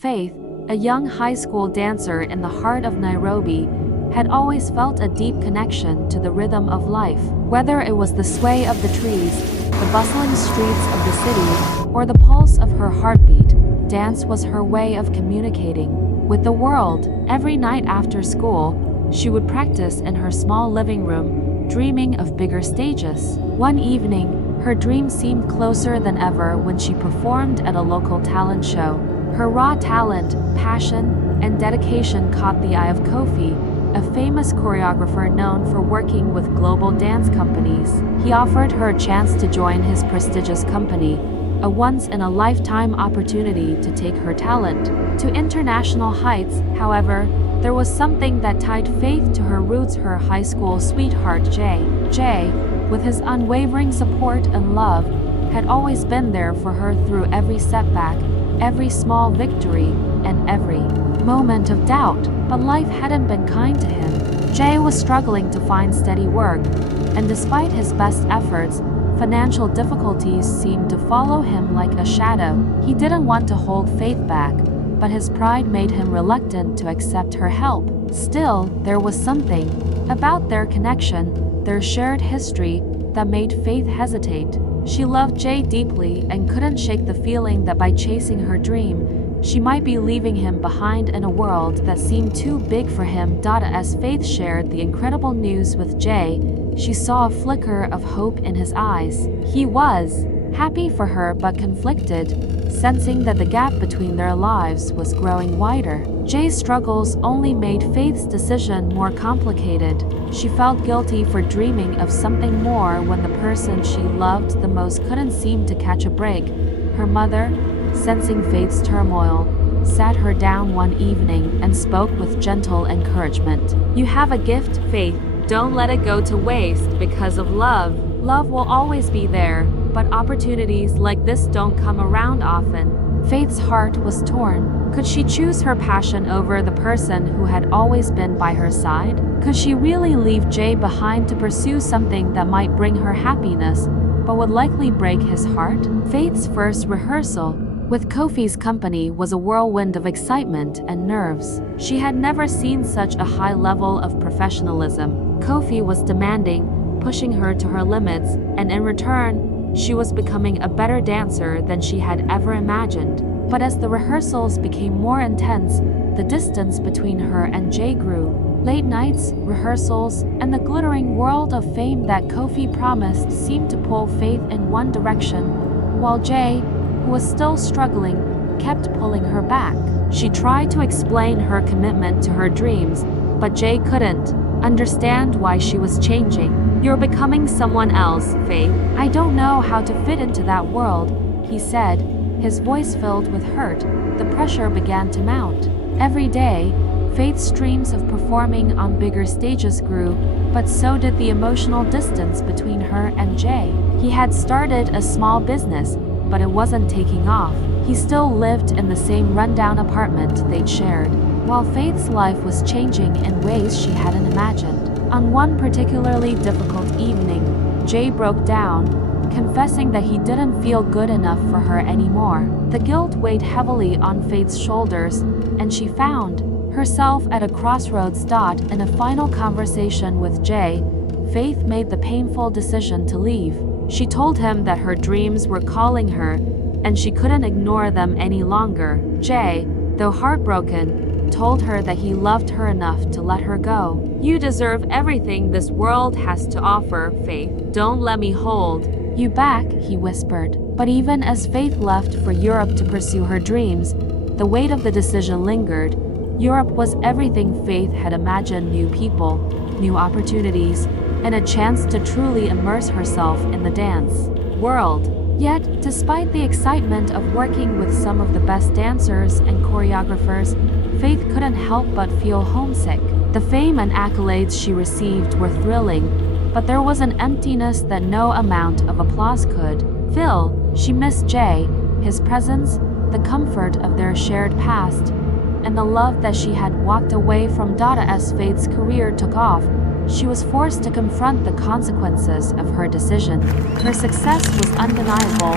Faith, a young high school dancer in the heart of Nairobi, had always felt a deep connection to the rhythm of life. Whether it was the sway of the trees, the bustling streets of the city, or the pulse of her heartbeat, dance was her way of communicating with the world. Every night after school, she would practice in her small living room, dreaming of bigger stages. One evening, her dream seemed closer than ever when she performed at a local talent show. Her raw talent, passion, and dedication caught the eye of Kofi, a famous choreographer known for working with global dance companies. He offered her a chance to join his prestigious company, a once-in-a-lifetime opportunity to take her talent to international heights. However, there was something that tied Faith to her roots: her high school sweetheart Jay. Jay, with his unwavering support and love, had always been there for her through every setback, every small victory, and every moment of doubt. But life hadn't been kind to him. Jay was struggling to find steady work, and despite his best efforts, financial difficulties seemed to follow him like a shadow. He didn't want to hold Faith back, but his pride made him reluctant to accept her help. Still, there was something about their connection, their shared history, that made Faith hesitate. She loved Jay deeply and couldn't shake the feeling that by chasing her dream, she might be leaving him behind in a world that seemed too big for him. As Faith shared the incredible news with Jay, she saw a flicker of hope in his eyes. He was happy for her but conflicted, sensing that the gap between their lives was growing wider. Jay's struggles only made Faith's decision more complicated. She felt guilty for dreaming of something more when the person she loved the most couldn't seem to catch a break. Her mother, sensing Faith's turmoil, sat her down one evening and spoke with gentle encouragement. "You have a gift, Faith. Don't let it go to waste because of love. Love will always be there, but opportunities like this don't come around often." Faith's heart was torn. Could she choose her passion over the person who had always been by her side? Could she really leave Jay behind to pursue something that might bring her happiness, but would likely break his heart? Faith's first rehearsal with Kofi's company was a whirlwind of excitement and nerves. She had never seen such a high level of professionalism. Kofi was demanding, pushing her to her limits, and in return, she was becoming a better dancer than she had ever imagined. But as the rehearsals became more intense, the distance between her and Jay grew. Late nights, rehearsals, and the glittering world of fame that Kofi promised seemed to pull Faith in one direction, while Jay, who was still struggling, kept pulling her back. She tried to explain her commitment to her dreams, but Jay couldn't understand why she was changing. "You're becoming someone else, Faith. I don't know how to fit into that world," he said, his voice filled with hurt. The pressure began to mount. Every day, Faith's dreams of performing on bigger stages grew, but so did the emotional distance between her and Jay. He had started a small business, but it wasn't taking off. He still lived in the same rundown apartment they'd shared, while Faith's life was changing in ways she hadn't imagined. On one particularly difficult evening, Jay broke down, confessing that he didn't feel good enough for her anymore. The guilt weighed heavily on Faith's shoulders, and she found herself at a crossroads. In a final conversation with Jay, Faith made the painful decision to leave. She told him that her dreams were calling her, and she couldn't ignore them any longer. Jay, though heartbroken, told her that he loved her enough to let her go. "You deserve everything this world has to offer, Faith. Don't let me hold you back," he whispered. But even as Faith left for Europe to pursue her dreams, the weight of the decision lingered. Europe was everything Faith had imagined: new people, new opportunities, and a chance to truly immerse herself in the dance world. Yet, despite the excitement of working with some of the best dancers and choreographers, Faith couldn't help but feel homesick. The fame and accolades she received were thrilling, but there was an emptiness that no amount of applause could fill. She missed Jay, his presence, the comfort of their shared past, and the love that she had walked away from. As Faith's career took off, she was forced to confront the consequences of her decision. Her success was undeniable,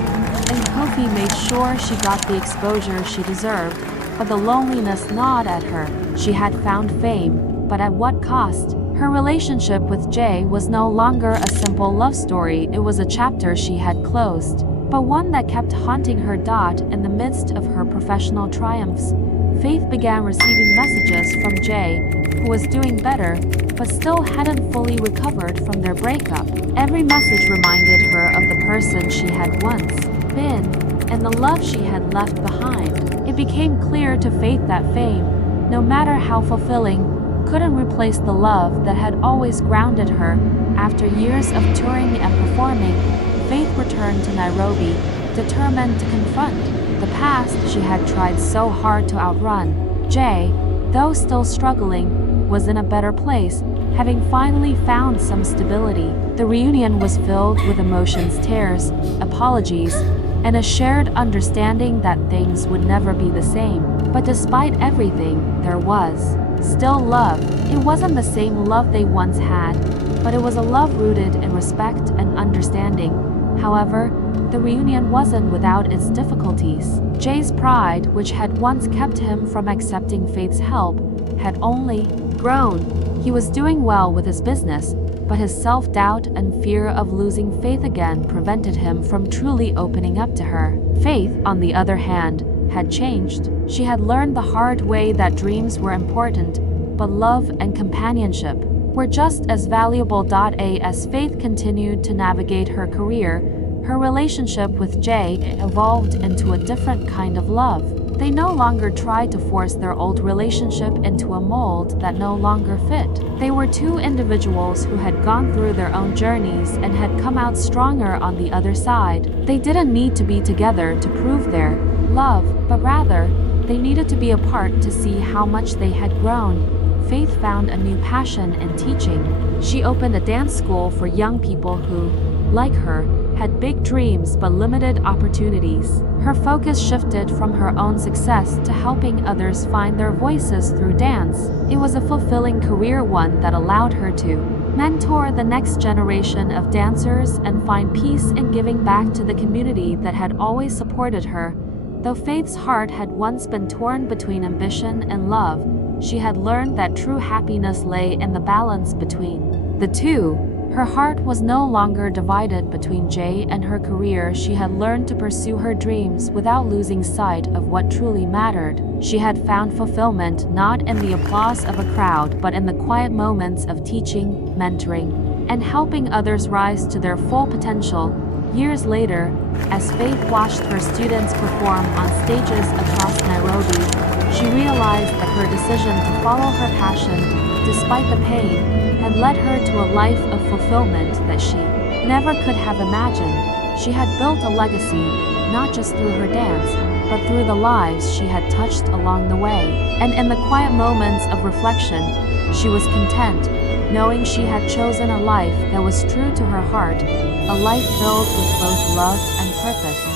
and Kofi made sure she got the exposure she deserved. but the loneliness gnawed at her. She had found fame, but at what cost? Her relationship with Jay was no longer a simple love story, it was a chapter she had closed, but one that kept haunting her. In the midst of her professional triumphs, Faith began receiving messages from Jay, who was doing better, but still hadn't fully recovered from their breakup. Every message reminded her of the person she had once been, and the love she had left behind. It became clear to Faith that fame, no matter how fulfilling, couldn't replace the love that had always grounded her. After years of touring and performing, Faith returned to Nairobi, determined to confront the past she had tried so hard to outrun. Jay, though still struggling, was in a better place, having finally found some stability. The reunion was filled with emotions, tears, apologies, and a shared understanding that things would never be the same. But despite everything, there was still love. It wasn't the same love they once had, but it was a love rooted in respect and understanding. However, the reunion wasn't without its difficulties. Jay's pride, which had once kept him from accepting Faith's help, had only grown. He was doing well with his business, but his self-doubt and fear of losing Faith again prevented him from truly opening up to her. Faith, on the other hand, had changed. She had learned the hard way that dreams were important, but love and companionship were just as valuable. As Faith continued to navigate her career, her relationship with Jay evolved into a different kind of love. They no longer tried to force their old relationship into a mold that no longer fit. They were two individuals who had gone through their own journeys and had come out stronger on the other side. They didn't need to be together to prove their love, but rather, they needed to be apart to see how much they had grown. Faith found a new passion in teaching. She opened a dance school for young people who, like her, had big dreams but limited opportunities. Her focus shifted from her own success to helping others find their voices through dance. It was a fulfilling career, one that allowed her to mentor the next generation of dancers and find peace in giving back to the community that had always supported her. Though Faith's heart had once been torn between ambition and love, she had learned that true happiness lay in the balance between the two. Her heart was no longer divided between Jay and her career. She had learned to pursue her dreams without losing sight of what truly mattered. She had found fulfillment not in the applause of a crowd, but in the quiet moments of teaching, mentoring, and helping others rise to their full potential. Years later, as Faith watched her students perform on stages across Nairobi, she realized that her decision to follow her passion, despite the pain, had led her to a life of fulfillment that she never could have imagined. She had built a legacy, not just through her dance, but through the lives she had touched along the way. And in the quiet moments of reflection, she was content, knowing she had chosen a life that was true to her heart, a life filled with both love and purpose.